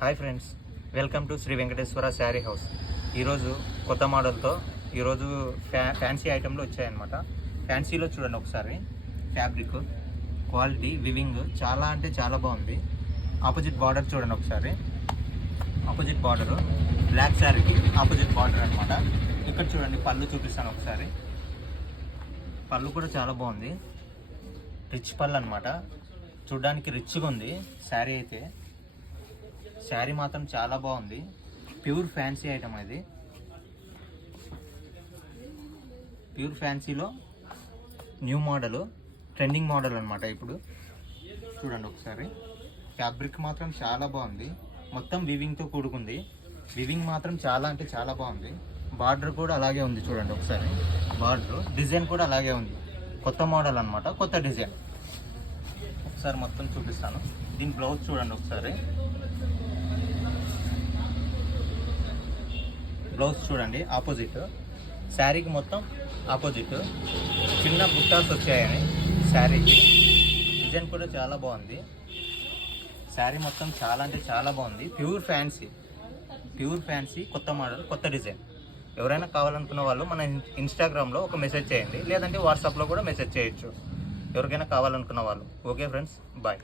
Hi friends, welcome to Sri Venkateswara sari house. ఈరోజు కొత్త మోడల్తో ఈరోజు ఫ్యాన్సీ ఐటెంలో వచ్చాయన్నమాట. ఫ్యాన్సీలో చూడండి ఒకసారి, ఫ్యాబ్రిక్ క్వాలిటీ వివింగ్ చాలా అంటే చాలా బాగుంది. ఆపోజిట్ బార్డర్ చూడండి ఒకసారి, ఆపోజిట్ బార్డరు బ్లాక్ శారీకి ఆపోజిట్ బార్డర్ అనమాట. ఇక్కడ చూడండి పళ్ళు చూపిస్తాను ఒకసారి. పళ్ళు కూడా చాలా బాగుంది, రిచ్ పళ్ళు అనమాట. చూడ్డానికి రిచ్గా ఉంది శారీ అయితే. శారీ మాత్రం చాలా బాగుంది, ప్యూర్ ఫ్యాన్సీ ఐటమ్ అది. ప్యూర్ ఫ్యాన్సీలో న్యూ మోడల్, ట్రెండింగ్ మోడల్ అనమాట. ఇప్పుడు చూడండి ఒకసారి, ఫ్యాబ్రిక్ మాత్రం చాలా బాగుంది, మొత్తం వివింగ్తో కూడుకుంది. వివింగ్ మాత్రం చాలా అంటే చాలా బాగుంది. బార్డర్ కూడా అలాగే ఉంది చూడండి ఒకసారి. బార్డర్ డిజైన్ కూడా అలాగే ఉంది. కొత్త మోడల్ అనమాట, కొత్త డిజైన్. ఒకసారి మొత్తం చూపిస్తాను. దీని బ్లౌజ్ చూడండి ఒకసారి. బ్లౌజ్ చూడండి ఆపోజిట్, శారీకి మొత్తం ఆపోజిట్. చిన్న బుట్టాస్ వచ్చాయని శారీకి. డిజైన్ కూడా చాలా బాగుంది. శారీ మొత్తం చాలా అంటే చాలా బాగుంది. ప్యూర్ ఫ్యాన్సీ కొత్త మోడల్, కొత్త డిజైన్. ఎవరైనా కావాలనుకున్న వాళ్ళు మన ఇన్స్టాగ్రామ్లో ఒక మెసేజ్ చేయండి, లేదంటే వాట్సాప్లో కూడా మెసేజ్ చేయొచ్చు ఎవరికైనా కావాలనుకున్న వాళ్ళు. Okay friends, bye.